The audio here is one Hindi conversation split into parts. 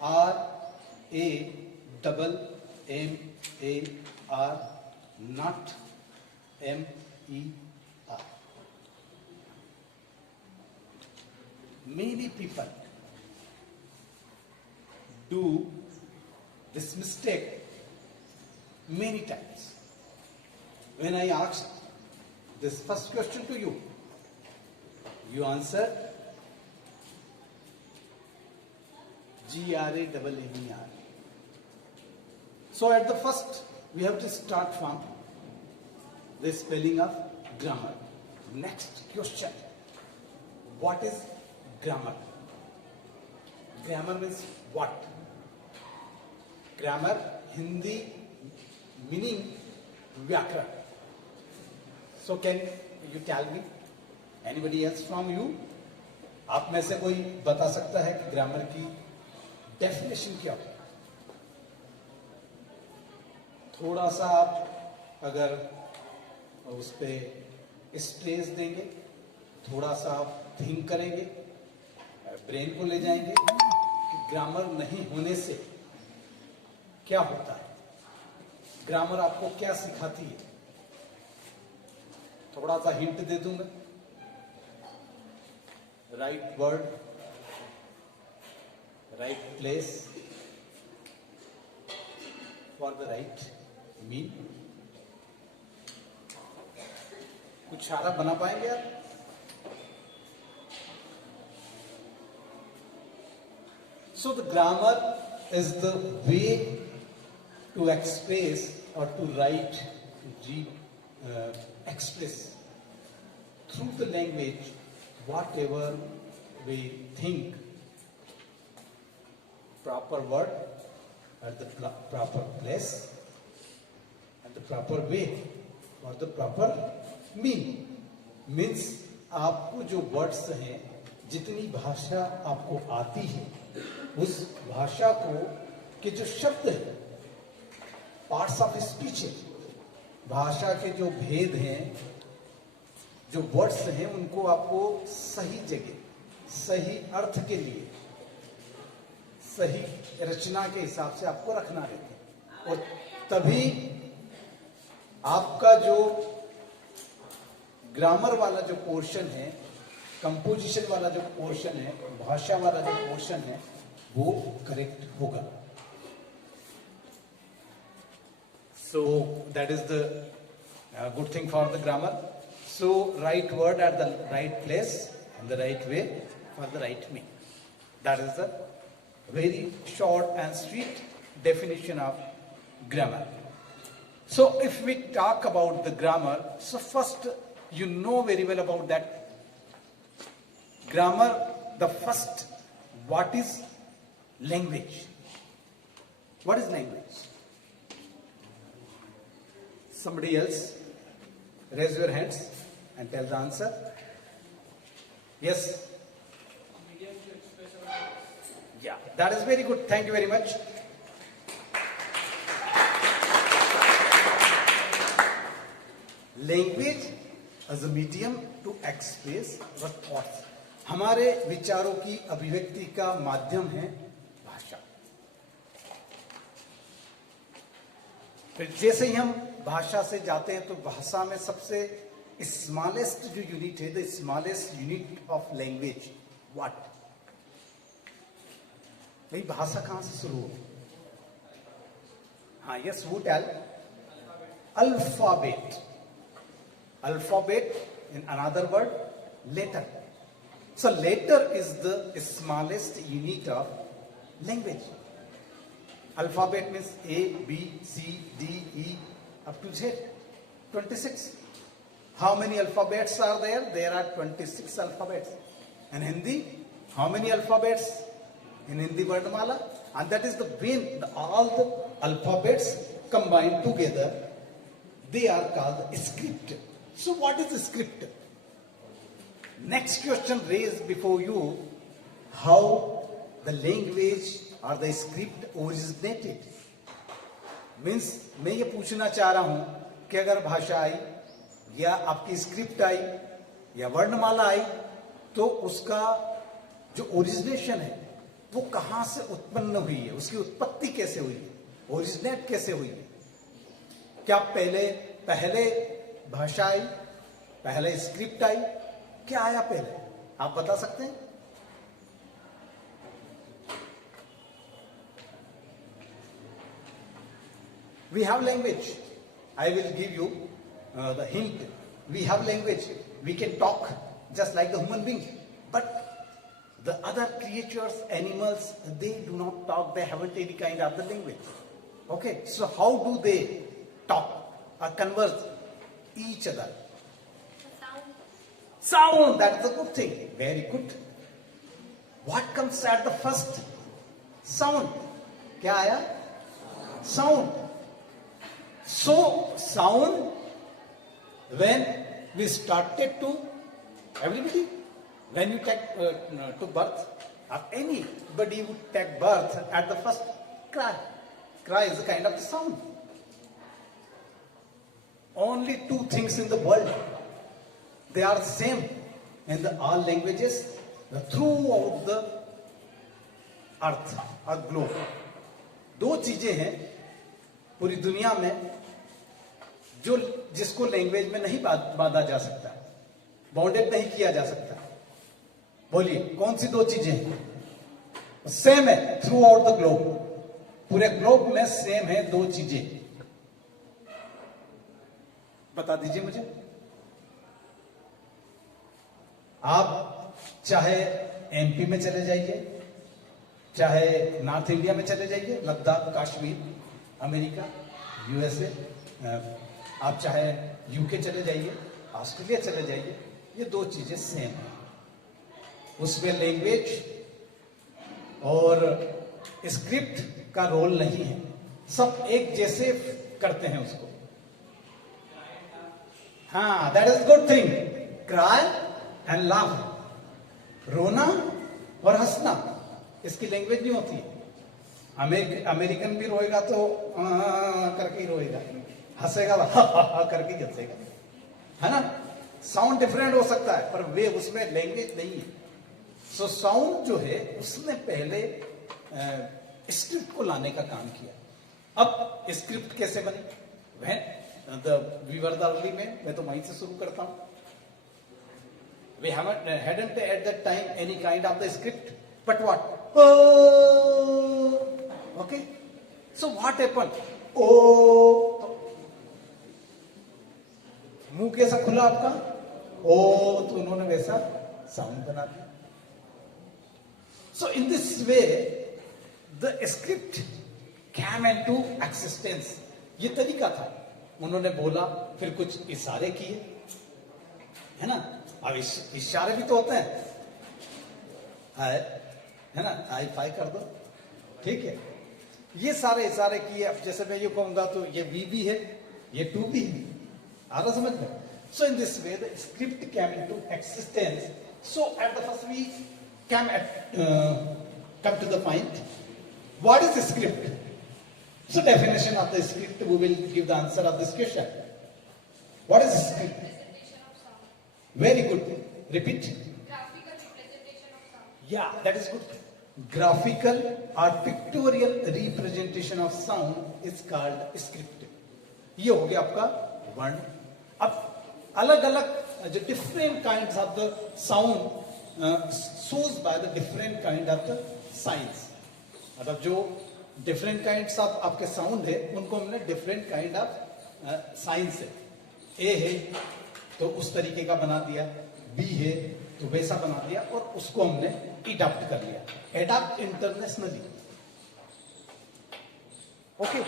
RAMMAR, not MER. Many people do this mistake many times. When I asked this first question to you, you answered GRAMMER. So at the first, we have to start from the spelling of grammar. Next question, what is grammar? Grammar means what? Grammar, Hindi meaning vyakran. So can you tell me? Anybody else from you? आप में से कोई बता सकता है कि ग्रामर की डेफिनेशन क्या है? थोड़ा सा आप अगर उस पे स्ट्रेस देंगे, थोड़ा सा आप थिंक करेंगे, ब्रेन को ले जाएंगे कि ग्रामर नहीं होने से क्या होता है, ग्रामर आपको क्या सिखाती है. थोड़ा सा हिंट दे दूं मैं. Right word, right place for the right mean. कुछ इशारा बना पाएंगे आप? So the grammar is the way to express or to write, to express through the language whatever we think. Proper word at the proper place and the proper way or the proper mean. Means आपको जो words हैं, जितनी भाषा आपको आती है, उस भाषा को के जो शब्द है, पार्ट्स ऑफ स्पीच है, भाषा के जो भेद हैं, जो वर्ड्स हैं, उनको आपको सही जगह, सही अर्थ के लिए, सही रचना के हिसाब से आपको रखना रहता है. और तभी आपका जो ग्रामर वाला जो पोर्शन है, कंपोजिशन वाला जो पोर्शन है, भाषा वाला जो पोर्शन है, वो करेक्ट होगा. So that is the good thing for the grammar. So right word at the right place and the right way for the right meaning. That is the very short and sweet definition of grammar. So if we talk about the grammar, so first you know very well about that. Grammar, the first, what is language? What is language? Somebody else, raise your hands and tell the answer. Yes? Yeah, that is very good. Thank you very much. Language as a medium to express our thoughts. हमारे विचारों की अभिव्यक्ति का माध्यम है भाषा. फिर जैसे ही हम भाषा से जाते हैं तो भाषा में सबसे स्मॉलेस्ट जो यूनिट है, the smallest unit of language, what? भाई भाषा कहां से शुरू हो? हाँ, यस, वो tell. Alphabet. Alphabet, in another word, letter. So letter is the smallest unit of language. Alphabet means A, B, C, D, E up to Z. 26. How many alphabets are there? There are 26 alphabets. And Hindi, how many alphabets in Hindi Vardhamala? And that is the when all the alphabets combined together, they are called script. So what is a script? Next question raised before you, how the language or the script originated. Means मैं ये पूछना चाह रहा हूं कि अगर भाषा आई या आपकी स्क्रिप्ट आई या वर्णमाला आई, तो उसका जो ओरिजिनेशन है, वो कहां से उत्पन्न हुई है, उसकी उत्पत्ति कैसे हुई है, ओरिजिनेट कैसे हुई है। क्या पहले भाषा आई, पहले स्क्रिप्ट आई, क्या आया पहले, आप बता सकते हैं? We have language. I will give you the hint. We have language. We can talk just like the human being. But the other creatures, animals, they do not talk. They haven't any kind of the language. Okay. So how do they talk or converse each other? Sound. That's a good thing. Very good. What comes at the first? Sound. क्या आया? Sound. So sound, when we started to, everybody, when you took birth, or anybody would take birth at the first cry. Cry is a kind of sound. Only two things in the world, they are same in all languages, throughout the earth or globe. दो चीजें हैं पूरी दुनिया में जिसको लैंग्वेज में नहीं बांधा जा सकता, बाउंडेड नहीं किया जा सकता। बोलिए कौन सी दो चीजें? सेम है थ्रू आउट द ग्लोब, पूरे ग्लोब में सेम है दो चीजें, बता दीजिए मुझे। आप चाहे एमपी में चले जाइए, चाहे नॉर्थ इंडिया में चले जाइए, लद्दाख, कश्मीर, अमेरिका, यूएसए, आप चाहे यूके चले जाइए, ऑस्ट्रेलिया चले जाइए, ये दो चीजें सेम है। उसमें लैंग्वेज और स्क्रिप्ट का रोल नहीं है, सब एक जैसे करते हैं उसको। हाँ, that is good thing. Cry and laugh, रोना और हंसना, इसकी लैंग्वेज नहीं होती है। अमेरिकन भी रोएगा तो करके ही रोएगा, हंसेगा करके ही हंसेगा, है ना। साउंड डिफरेंट हो सकता है पर वे उसमें लैंग्वेज नहीं है। सो साउंड जो है उसने पहले स्क्रिप्ट को लाने का काम किया। अब स्क्रिप्ट कैसे बनी? When we were the early man, मैं तो वहीं से शुरू करता हूं। We hadn't at that time any kind of the script, but what? Oh, okay. So what happened? Oh, मुंह कैसा खुला आपका? ओ, तो उन्होंने वैसा साउंड बना दिया। So in this way, the script came into existence. ये तरीका था, उन्होंने बोला, फिर कुछ इशारे किए, है ना। अब इशारे भी तो होते हैं, है ना, हाई फाई कर दो, ठीक है। ये सारे इशारे किए। अब जैसे मैं ये कहूंगा तो ये वी भी है, ये टू भी है, आ रहा समझ में? So in this way the script came into existence. So at the first we came to the point, what is script? So definition of the script, we will give the answer of this question. What is script? Very good. Repeat. Graphical representation of sound. Yeah, that is good. Graphical or pictorial representation of sound is called script. ये हो गया आपका वर्ण। अब अलग अलग जो different kinds of the sound shows by the different kind of the signs. मतलब जो different kinds of आपके sound है उनको हमने different kind of signs है। A है तो उस तरीके का बना दिया, बी है तो वैसा बना दिया, और उसको हमने एडॉप्ट कर लिया, adopt internationally. Okay,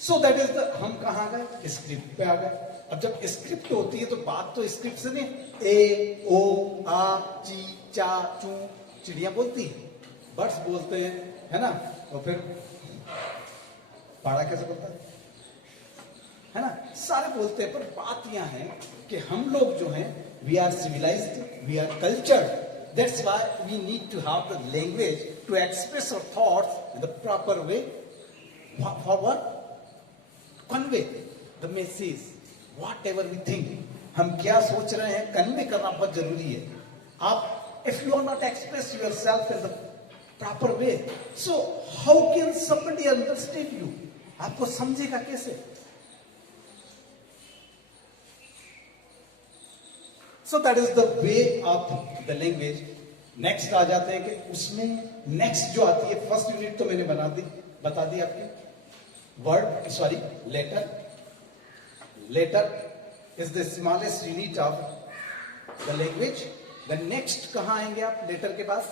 so that is the, हम कहां गए? स्क्रिप्ट पे आ गए। अब जब स्क्रिप्ट होती है तो बात तो स्क्रिप्ट से नहीं, ए ओ आ ची चा चू चिड़िया बोलती है, बर्ड्स बोलते हैं, है ना। और फिर पाड़ा कैसे बोलता है ना, सारे बोलते हैं। पर बात यहां है कि हम लोग जो हैं, we are civilised, we are cultured, that's why we need to have the language to express our thoughts in the proper way, for what? Convey the message, whatever we think, हम क्या सोच रहे हैं कन्वे करना बहुत जरूरी है। आप if you are not express yourself in the proper way. So how can somebody understand you? आपको समझेगा कैसे? So that is the way of the language. Next आ जाते हैं कि उसमें next जो आती है, first unit तो मैंने बता दी आपकी. Letter. Letter is the smallest unit of the language. The next कहाँ आएंगे आप letter के पास?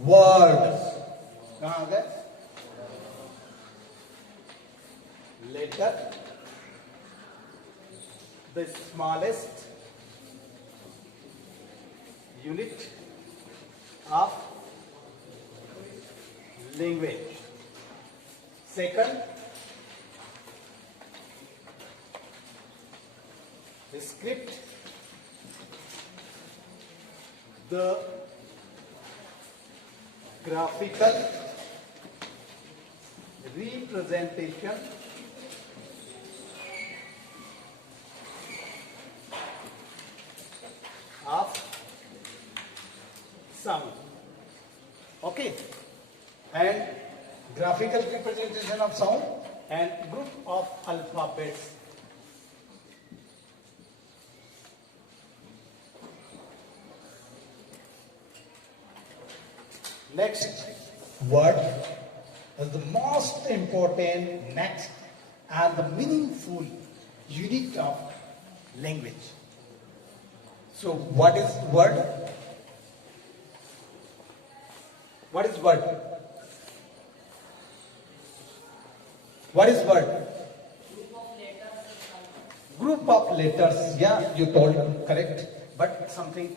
Word. कहाँ आ गए? Letter, the smallest unit of language. Second, the script, the graphical representation of sound. Okay, and graphical representation of sound and group of alphabets. Next word is the most important next and the meaningful unit of language. So what is word? What is word? What is word? Group of letters. Yeah, you told correct. But something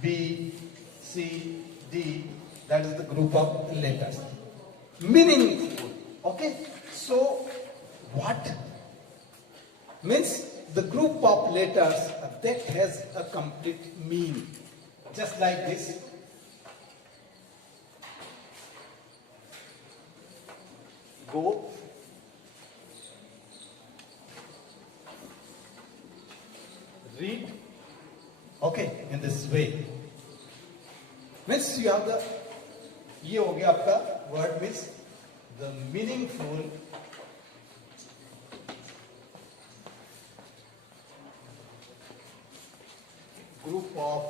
B, C, D, that is the group of letters. Meaningful. Okay. So what means the group of letters that has a complete meaning. Just like this. Go. Read. Okay, in this way. Means you have the, ये हो गया आपका word means the meaningful group of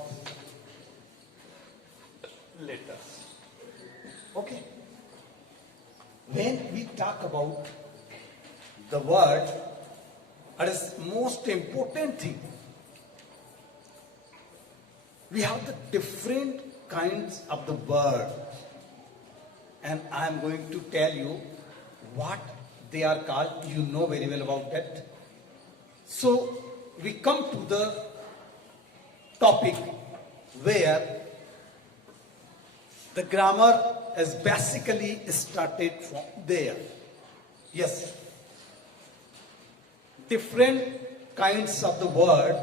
letters. Okay. When we talk about the word, it is most important thing. We have the different kinds of the word, and I am going to tell you what they are called. You know very well about that. So we come to the topic where the grammar is basically started from there. Yes. Different kinds of the word.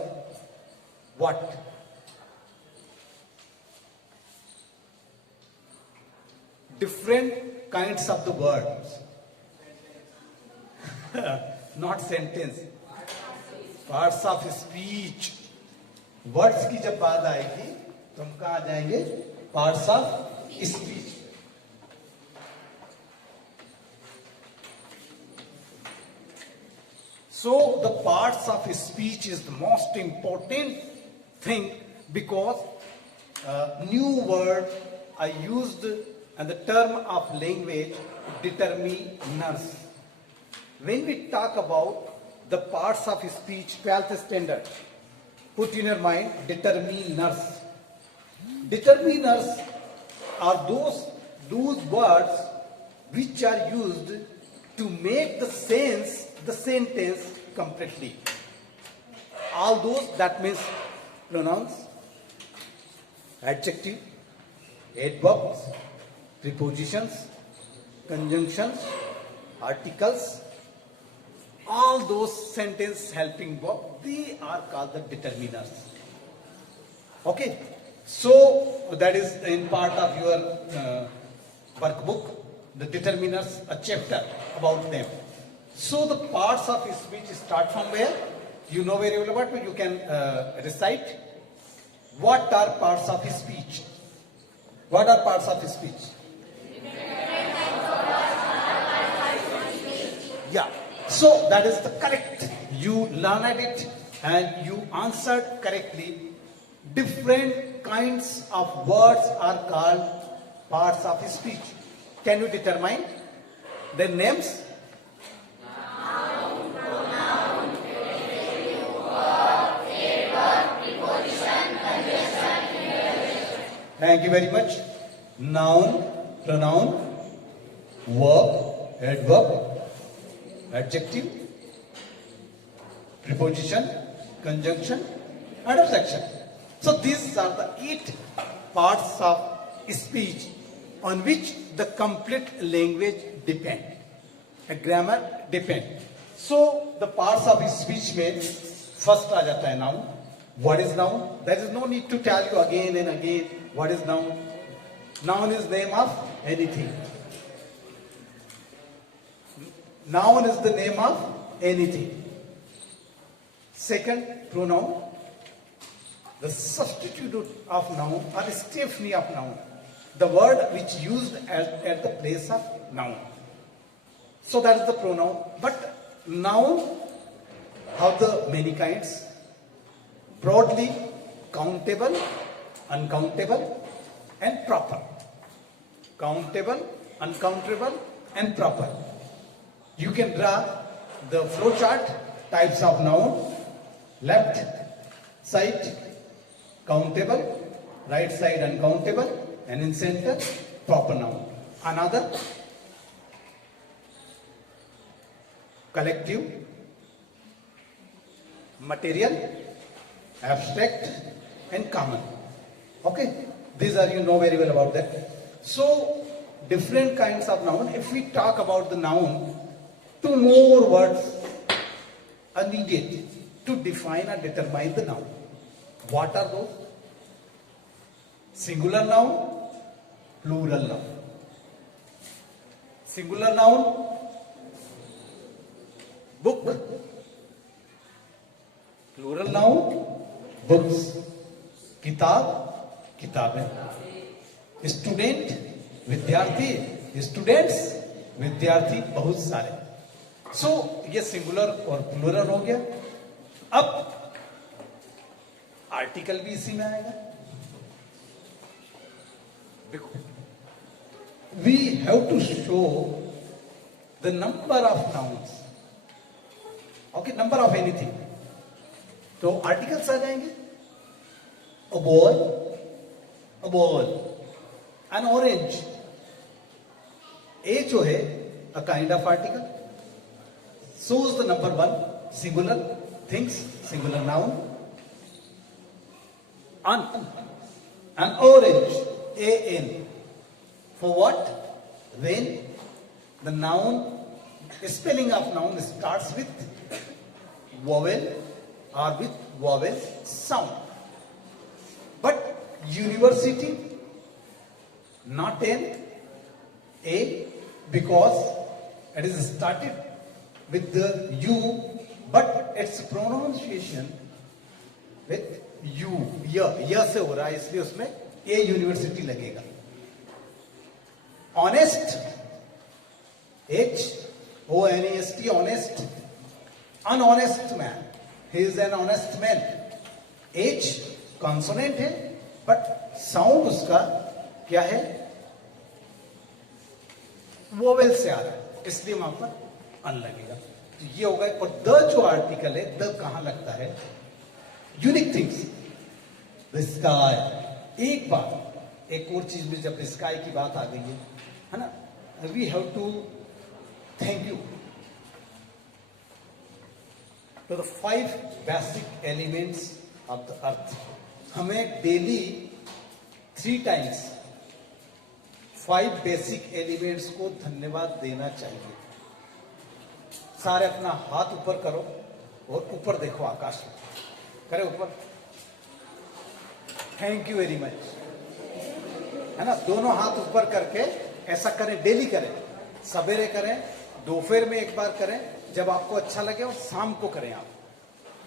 What? Different kinds of the words. Not sentence. Parts of speech. Words की जब बात आएगी तो हम कहाँ जाएंगे? Parts of speech. So the parts of speech is the most important thing because new word are used and the term of language determiners. When we talk about the parts of speech, 12th standard, put in your mind determiners. Determiners are those words which are used to make the sentence completely. All those, that means pronouns, adjective, adverbs, prepositions, conjunctions, articles, all those sentence helping verb, they are called the determiners. Okay, so that is in part of your workbook, the determiners, a chapter about them. So the parts of speech start from where? You know very well about, but you can recite. What are parts of speech? What are parts of speech? Yeah. So that is the correct. You learned it and you answered correctly. Different kinds of words are called parts of speech. Can you determine their names? Thank you very much. Noun, pronoun, verb, adverb, adjective, preposition, conjunction, intersection. So these are the 8 parts of speech on which the complete language depend. A grammar depend. So the parts of speech में first आ जाता है noun. What is noun? There is no need to tell you again and again what is noun. Noun is name of anything. Noun is the name of anything. Second, pronoun. The substitute of noun or Stephanie of noun. The word which used at the place of noun. So that is the pronoun. But noun have the many kinds. Broadly, countable, uncountable, and proper. Countable, uncountable, and proper. You can draw the flow chart, types of noun, left side, countable, right side, uncountable, and in center, proper noun. Another, collective, material, abstract, and common. Okay, these are, you know very well about that. So different kinds of noun. If we talk about the noun, 2 more words are needed to define or determine the noun. What are those? Singular noun, plural noun. Singular noun, book. Plural noun, books. किताब, किताबें. स्टूडेंट, विद्यार्थी. स्टूडेंट्स, विद्यार्थी, बहुत सारे. सो ये सिंगुलर और प्लूरल हो गया. अब आर्टिकल भी इसी में आएगा. We have to show the number of nouns. Okay, number of anything. तो आर्टिकल्स आ जाएंगे. A ball, an orange. A जो है a kind of article. Shows the number 1, singular things, singular noun. An orange, A-N. For what? When the noun, spelling of noun starts with vowel or with vowel sound. But university, not an A, because it is started with the U, but its pronunciation with U. य से हो रहा है, इसलिए उसमें A यूनिवर्सिटी लगेगा. Honest, H-O-N-E-S-T, honest. Unhonest man, he is an honest man. H consonant है, बट साउंड उसका क्या है? वोवेल से आ रहा है, इसलिए वहां पर अन लगेगा. तो ये होगा. और द जो आर्टिकल है, द कहां लगता है? Unique things. The sky. एक बात, एक और चीज में जब स्काई की बात आ गई है ना, we have to thank you to the 5 basic elements of the earth. हमें डेली 3 टाइम्स 5 बेसिक एलिमेंट्स को धन्यवाद देना चाहिए. सारे अपना हाथ ऊपर करो और ऊपर देखो, आकाश में करे ऊपर. थैंक यू वेरी मच, है ना. दोनों हाथ ऊपर करके ऐसा करें, डेली करें. सवेरे करें, दोपहर में एक बार करें, जब आपको अच्छा लगे, और शाम को करें. आप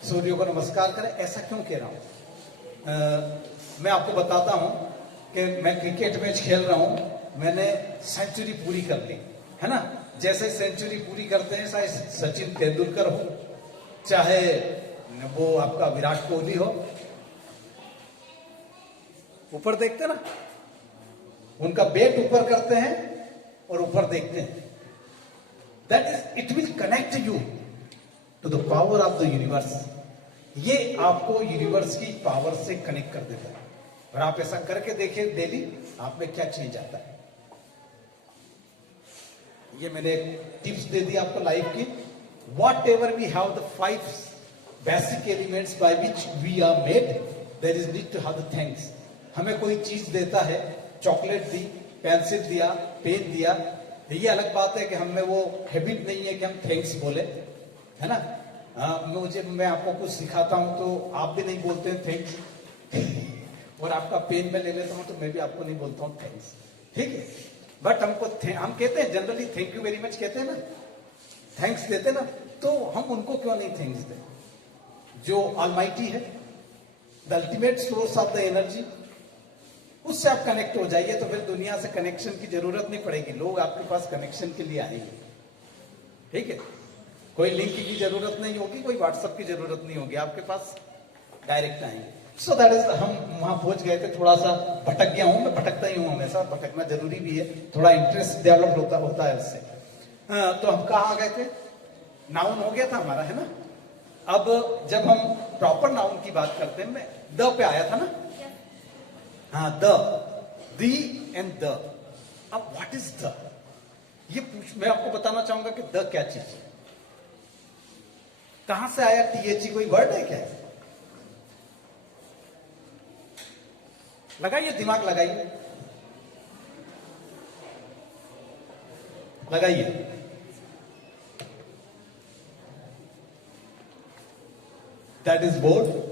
सूर्य को नमस्कार करें. ऐसा क्यों कह रहा हूं? मैं आपको बताता हूं कि मैं क्रिकेट मैच खेल रहा हूं, मैंने सेंचुरी पूरी कर ली, है ना। जैसे सेंचुरी पूरी करते हैं, चाहे सचिन तेंदुलकर हो, चाहे वो आपका विराट कोहली हो, ऊपर देखते ना, उनका बेट ऊपर करते हैं और ऊपर देखते हैं। That is, it will connect you to the power of the universe. ये आपको यूनिवर्स की पावर से कनेक्ट कर देता है। और आप ऐसा करके देखिए डेली, आप में क्या चेंज आता है। ये मैंने टिप्स दे दी आपको लाइफ की। Whatever we have the 5 basic elements by which we are made, there is need to have the thanks. हमें कोई चीज देता है, चॉकलेट दी, पेंसिल दिया, पेन दिया, ये अलग बात है कि हमें वो हैबिट नहीं है कि हम थैंक्स बोले, है ना। मैं आपको कुछ सिखाता हूं तो आप भी नहीं बोलते हैं थैंक्स, और आपका पेन में ले लेता हूं तो मैं भी आपको नहीं बोलता हूं थैंक्स, ठीक है। बट हम कहते हैं generally thank you very much कहते हैं ना, थैंक्स देते ना, तो हम उनको क्यों नहीं थैंक्स दें जो ऑलमाइटी है, the ultimate source of the energy. उससे आप कनेक्ट हो जाइए तो फिर दुनिया से कनेक्शन की जरूरत नहीं पड़ेगी। लोग आपके पास कनेक्शन के लिए आएंगे, ठीक है। कोई लिंक की जरूरत नहीं होगी, कोई व्हाट्सएप की जरूरत नहीं होगी, आपके पास डायरेक्ट आएंगे। सो दैट इज, हम वहां पहुंच गए थे, थोड़ा सा भटक गया हूं, मैं भटकता ही हूं हमेशा, भटकना जरूरी भी है, थोड़ा इंटरेस्ट डेवलप होता है उससे। तो हम कहाँ आ गए थे, नाउन हो गया था हमारा, है ना। अब जब हम प्रॉपर नाउन की बात करते हैं, मैं द पे आया था ना, हाँ, दी एंड द। अब व्हाट इज द, ये मैं आपको बताना चाहूंगा कि द क्या चीज है, कहां से आया, THE कोई वर्ड है क्या? लगाइए दिमाग, लगाइए लगाइए। That is board,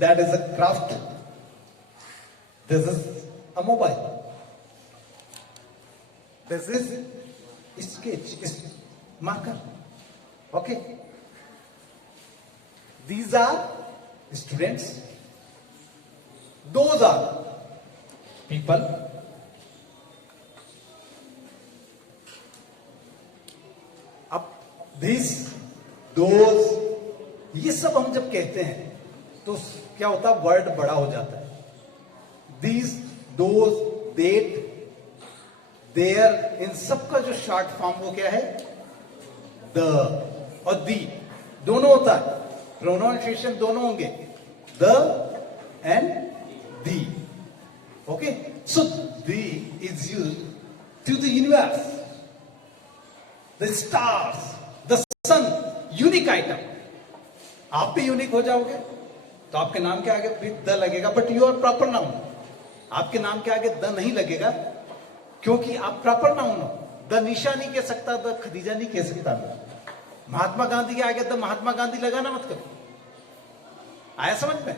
that is a craft, this is a mobile, this is sketch, is marker, okay. These are students, those are people, अब these, those, ये सब हम जब कहते हैं तो क्या होता है, वर्ड बड़ा हो जाता है। दीज, दोज, देट, देयर, इन सब का जो शॉर्ट फॉर्म वो क्या है, द और दी, दोनों होता है, प्रोनाउंसिएशन दोनों होंगे, the and the, okay. So the is used to the universe, the stars, the sun, unique item. आप भी यूनिक हो जाओगे तो आपके नाम के आगे भी द लगेगा, but you are proper noun. आपके नाम के आगे द नहीं लगेगा क्योंकि आप प्रॉपर नाउन हो। द निशा नहीं कह सकता, द खदीजा नहीं कह सकता। महात्मा गांधी के आगे द महात्मा गांधी लगाना मत करो, आया समझ में?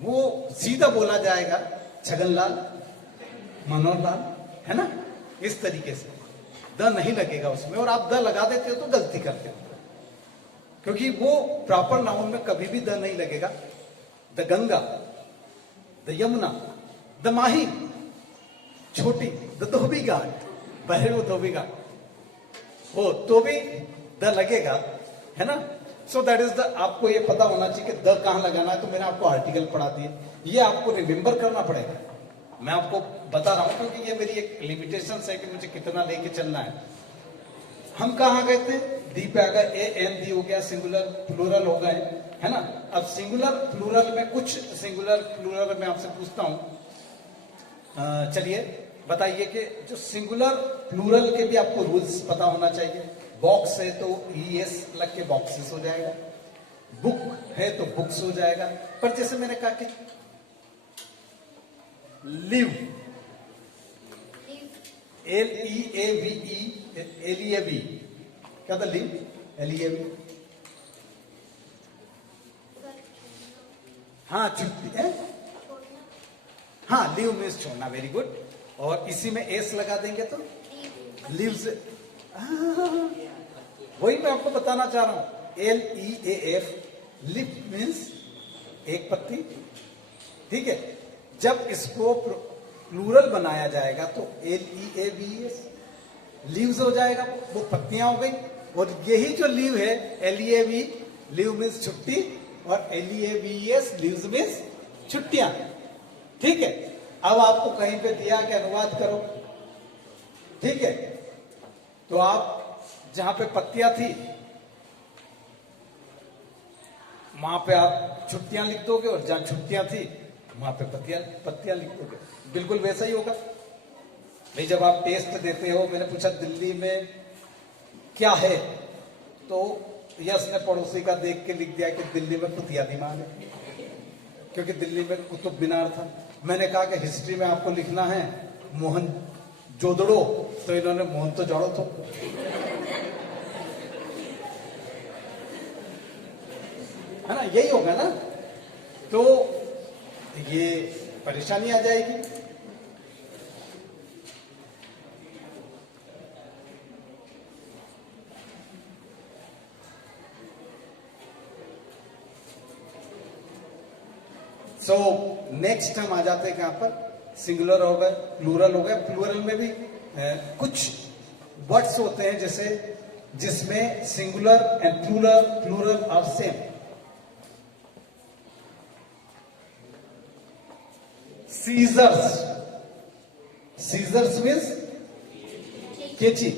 वो सीधा बोला जाएगा छगनलाल, मनोहर लाल, है ना, इस तरीके से द नहीं लगेगा उसमें। और आप द लगा देते हो तो गलती करते हो, क्योंकि वो प्रॉपर नाउन में कभी भी द नहीं लगेगा। The Ganga, the Yamuna, the Mahi, छोटी, द धोबी घाट, बहरे धोबी घाट हो तो भी द लगेगा, है ना। सो दैट इज द, आपको ये पता होना चाहिए कि द कहां लगाना है। तो मैंने आपको आर्टिकल पढ़ा दिए, ये आपको रिमेंबर करना पड़ेगा। मैं आपको बता रहा हूं क्योंकि ये मेरी एक लिमिटेशन है कि मुझे कितना लेके चलना है। हम कहां गए थे, दी पे आ गए, ए एन दी हो गया, सिंगुलर प्लूरल हो गए, है ना। अब सिंगुलर प्लूरल में कुछ सिंगुलर प्लूरल में आपसे पूछता हूं, चलिए बताइए कि जो सिंगुलर प्लूरल के भी आपको रूल्स पता होना चाहिए। बॉक्स है तो ES लग के बॉक्सेस हो जाएगा, बुक है तो बुक्स हो जाएगा। पर जैसे मैंने कहा कि लिव, LEAVE, LEAV क्या था, लिव, LEAV, हाँ छुट्टी है, हाँ लिव मीन्स छोड़ना, वेरी गुड। और इसी में एस लगा देंगे तो लिव्स, वही मैं आपको बताना चाह रहा हूं, LEAF, लिव मीन्स एक पत्ती, ठीक है। जब इसको प्लूरल बनाया जाएगा तो LEAVES लीव्स हो जाएगा, वो पत्तियां हो गई। और यही जो लीव है LEAV लीव मीन्स छुट्टी और LEAVES लीव्स मीन्स छुट्टियां, ठीक है। अब आपको कहीं पे दिया कि अनुवाद करो, ठीक है, तो आप जहां पे पत्तियां थी वहां पे आप छुट्टियां लिख दोगे और जहां छुट्टियां थी वहां पे पत्तियां लिख दोगे। बिल्कुल वैसा ही होगा भाई। जब आप टेस्ट देते हो, मैंने पूछा दिल्ली में क्या है, तो यस ने पड़ोसी का देख के लिख दिया कि दिल्ली में कुतिया दीवान है, क्योंकि दिल्ली में कुतुब मीनार था। मैंने कहा कि हिस्ट्री में आपको लिखना है मोहन जोदड़ो, तो इन्होंने मोहन तो जोड़ो तो। है ना, यही होगा ना, तो ये परेशानी आ जाएगी। सो नेक्स्ट हम आ जाते हैं कहां पर, सिंगुलर हो गए, प्लूरल हो गए। प्लूरल में भी कुछ वर्ड्स होते हैं जैसे जिसमें singular and plural are same. Scissors, scissors means कैंची।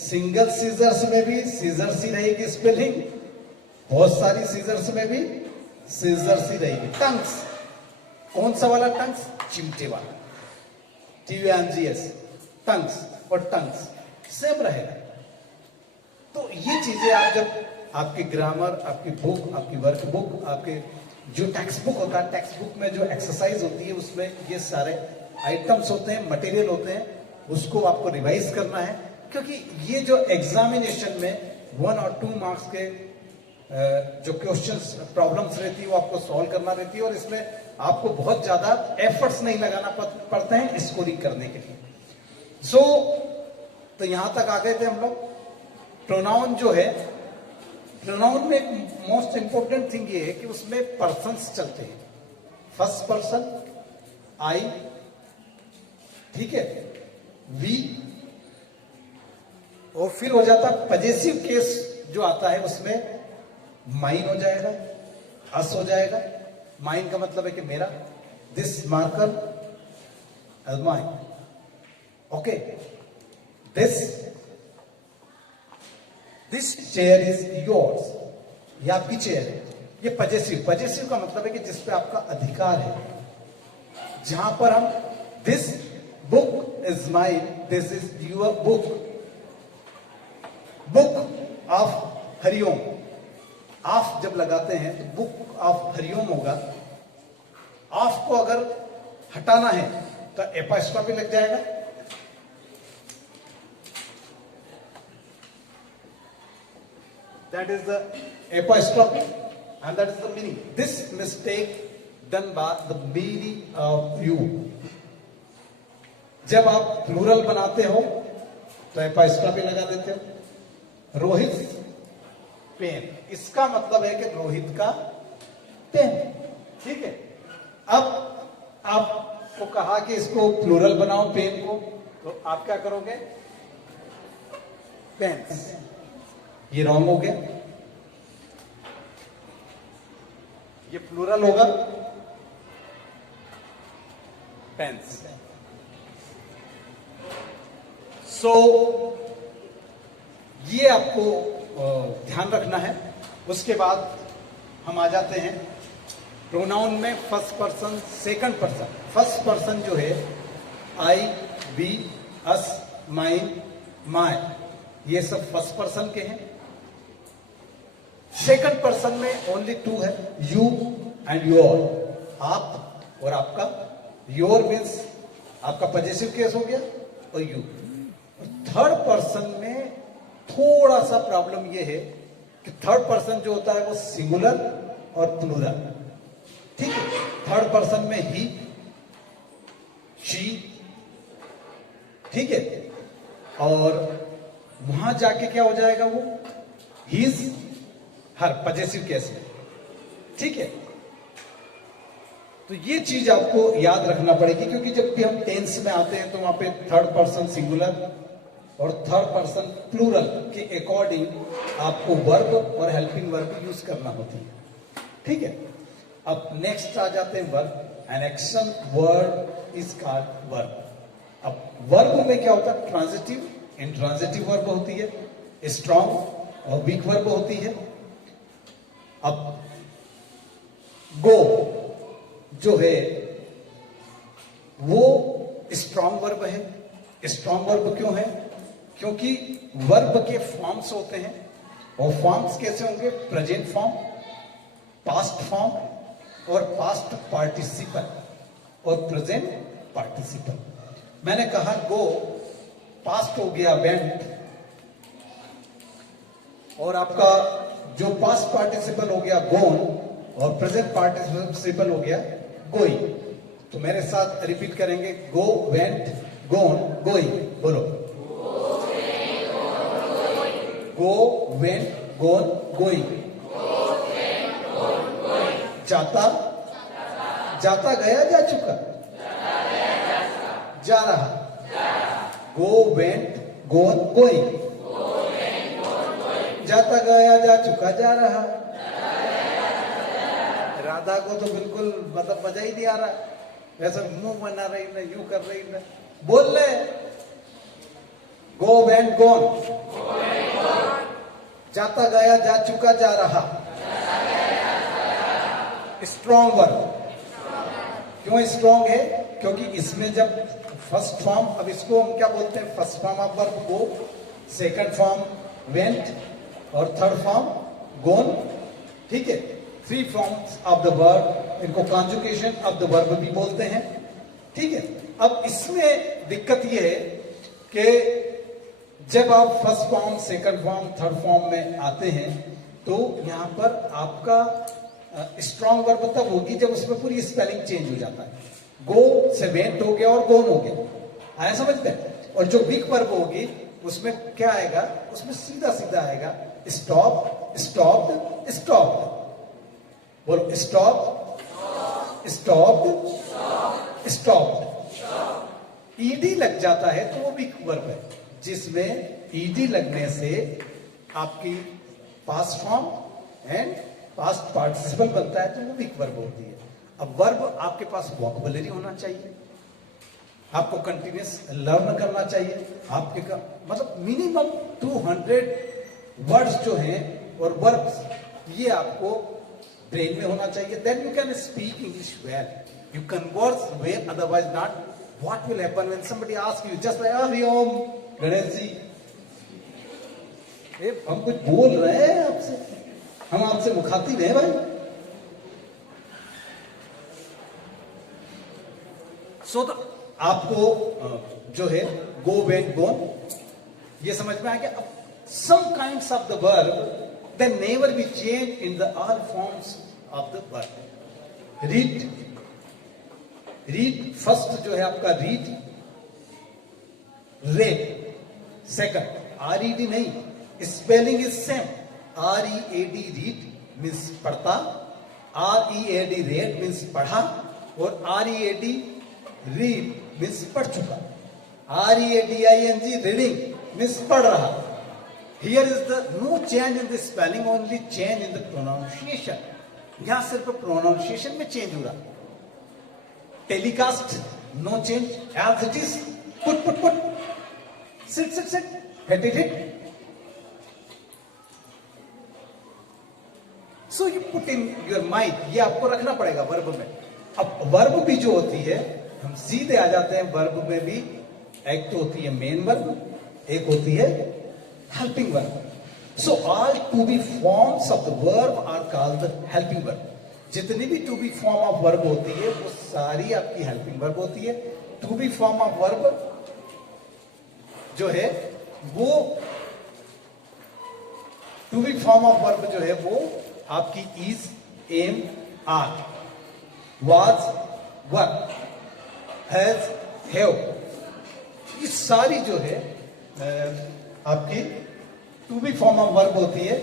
सिंगल सीजर्स में भी सीजर्स ही रहेगी स्पेलिंग, बहुत सारी सीजर्स में भी सीजर्स ही रहेगी। टंग्स, कौन सा वाला टंग्स? चिमटे वाला, TUNGS, टंग्स और टंग्स सेम रहेगा। तो ये चीजें आप जब आपकी ग्रामर, आपकी बुक, आपकी वर्क बुक, आपके जो टेक्स्ट बुक होता है, टेक्स्ट बुक में जो एक्सरसाइज होती है उसमें ये सारे आइटम्स होते हैं, मटेरियल होते हैं, उसको आपको रिवाइज करना है। क्योंकि ये जो एग्जामिनेशन में 1 और 2 मार्क्स के जो क्वेश्चंस प्रॉब्लम्स रहती है वो आपको सॉल्व करना रहती है, और इसमें आपको बहुत ज्यादा एफर्ट्स नहीं लगाना पड़ते हैं स्कोरिंग करने के लिए। तो यहां तक आ गए थे हम लोग। प्रोनाउन जो है, प्रोनाउन में एक मोस्ट इंपॉर्टेंट थिंग ये है कि उसमें पर्सन्स चलते हैं। फर्स्ट पर्सन आई, ठीक है, वी, और फिर हो जाता पजेसिव केस जो आता है उसमें माइन हो जाएगा, अस हो जाएगा। माइन का मतलब है कि मेरा, this marker is mine, okay, this chair is yours, ये आपकी चेयर है। ये पजेसिव, पजेसिव का मतलब है कि जिस पे आपका अधिकार है। जहां पर हम this book is mine, this is your book, book of Hariom, of जब लगाते हैं तो बुक ऑफ हरिओम होगा। ऑफ को अगर हटाना है तो एपोस्ट्रोफी लग जाएगा। That is the apostrophe and that is the meaning. This mistake done by the meaning of you. जब आप प्लूरल बनाते हो तो एपोस्ट्रोफी लगा देते हो। रोहित पेन, इसका मतलब है कि रोहित का पेन, ठीक है। अब आपको कहा कि इसको प्लूरल बनाओ पेन को, तो आप क्या करोगे? पेन्स, ये रॉन्ग हो गया, ये प्लूरल होगा पेन्स। सो ये आपको ध्यान रखना है। उसके बाद हम आ जाते हैं प्रोनाउन में first person, second person. First person जो है आई, बी, अस, माइन, माय, ये सब फर्स्ट पर्सन के हैं। सेकंड पर्सन में ओनली 2 है, यू एंड योर, आप और आपका। योर मीन्स आपका पॉजिटिव केस हो गया और यू। थर्ड पर्सन में थोड़ा सा प्रॉब्लम यह है कि थर्ड पर्सन जो होता है वो सिंगुलर और प्लूरल, ठीक है। थर्ड पर्सन में ही, शी, ठीक है, और वहां जाके क्या हो जाएगा वो हिज, हर पॉजिटिव केस में, ठीक है। तो ये चीज आपको याद रखना पड़ेगी, क्योंकि जब भी हम टेंस में आते हैं तो वहां पे थर्ड पर्सन सिंगुलर और थर्ड पर्सन प्लूरल के अकॉर्डिंग आपको वर्ब और हेल्पिंग वर्ब यूज करना होती है। ठीक है, अब नेक्स्ट आ जाते हैं verb. An action verb is called verb. अब वर्ब में क्या होता है? ट्रांजिटिव, इंट्रांजिटिव वर्ब होती है, स्ट्रॉन्ग और वीक वर्ब होती है। अब गो जो है वो स्ट्रॉन्ग वर्ब है। स्ट्रॉन्ग वर्ब क्यों है? क्योंकि वर्ब के फॉर्म्स होते हैं, और फॉर्म्स कैसे होंगे? प्रेजेंट फॉर्म, पास्ट फॉर्म और पास्ट पार्टिसिपल और प्रेजेंट पार्टिसिपल। मैंने कहा गो पास्ट हो गया वेंट, और आपका जो पास्ट पार्टिसिपल हो गया गोन, और प्रेजेंट पार्टिसिपल हो गया गोइंग। तो मेरे साथ रिपीट करेंगे, गो वेंट गोन गोइंग। बोलो, गो वेंट गोन गोइंग। जाता, जाता गया जा चुका, जा रहा। गो वेंट गोन गोइंग, जाता गया जा चुका जा रहा। राधा को तो बिल्कुल मतलब मजा ही नहीं आ रहा, ऐसा मुंह बना रही ना, यूं कर रही ना, बोल ले। गो वेंट गोन, जाता गया जा चुका जा रहा। Strong verb. क्यों स्ट्रॉन्ग है? क्योंकि इसमें जब फर्स्ट फॉर्म, अब इसको हम क्या बोलते हैं? First form of verb go, second form went और थर्ड फॉर्म गोन। ठीक है, three forms of the verb, इनको कॉन्जुगेशन ऑफ द वर्ब भी बोलते हैं। ठीक है, अब इसमें दिक्कत यह है कि जब आप first form, second form, third form में आते हैं तो यहां पर आपका स्ट्रॉन्ग वर्ब तब होगी जब उसमें पूरी स्पेलिंग चेंज हो जाता है। गो से वेंट हो गया और गोन हो गया, आया समझते हैं? और जो वीक वर्ब होगी उसमें क्या आएगा? उसमें सीधा सीधा आएगा स्टॉप, स्टॉप्ड, स्टॉप्ड। बोलो, स्टॉप, स्टॉप्ड, स्टॉप्ड। ईडी लग जाता है तो वो वीक वर्ब है। जिसमें ईडी लगने से आपकी past form and past participle बनता है तो वो वीक वर्ब होती है। अब वर्ब आपके पास वोकैबुलरी होना चाहिए, आपको कंटिन्यूस लर्न करना चाहिए। आपके का मतलब मिनिमम 200 वर्ड्स जो हैं और वर्ब्स, ये आपको ब्रेन में होना चाहिए। Then you can speak English well, you converse well, otherwise not. What will happen when somebody ask you just like Hariom Ganesh ji, हम कुछ बोल रहे हैं आपसे, हम आपसे मुखातिब हैं भाई। सो तो आपको जो है गो वेंट गोन ये समझ में आ गया। अब some kinds of the verb that never be changed in the all forms of the verb. Read, read first जो है आपका read, read second read नहीं, spelling is same, read read means पढ़ता, read read means पढ़ा, और read read means पढ़ चुका, reading reading means पढ़ रहा। Here is the no change in the spelling, only change in the pronunciation. यहां सिर्फ pronunciation में change हो रहा। Telecast no change, as it is. Put, sit, hit. So you put in your mind, ये आपको रखना पड़ेगा वर्ब में। अब वर्ब भी जो होती है, हम सीधे आ जाते हैं वर्ब में भी। एक तो होती है मेन वर्ब, एक होती है helping verb. So all to be forms of the verb are called the helping verb. जितनी भी to be form of verb होती है वो सारी आपकी helping verb होती है। to be form of verb जो है वो to be form of verb जो है वो आपकी is, am, are, was, were, has, have, ये सारी जो है आपकी to be form of verb होती है।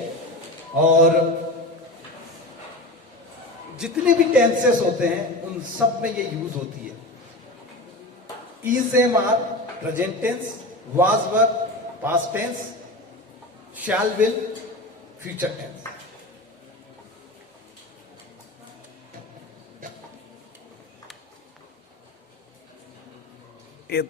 और जितने भी टेंसेस होते हैं उन सब में ये यूज होती है. Is am are present tense, was were past tense, shall will future tense. ये